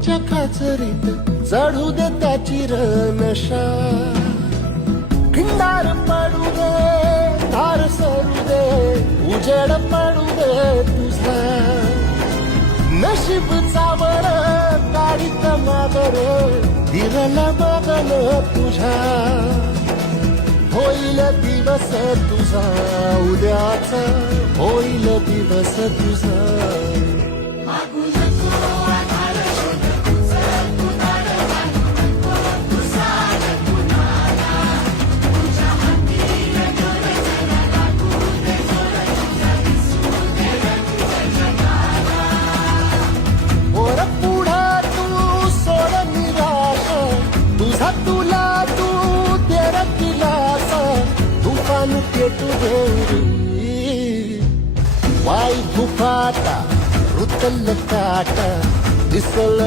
खाचरीत चढू दे त्याची नशा, खिंडार पडू दे, धार सरू दे, उजेड पडू दे तुझा, नशीब चावर काढीत मागर, दिवला बघन तुझ्या, होईल दिवस तुझा उद्याचा, होईल दिवस तुझा. तुला तू तेरा दिलासा तुफान पेटू दे, वाई फुफाटा रुतल काटा दिसल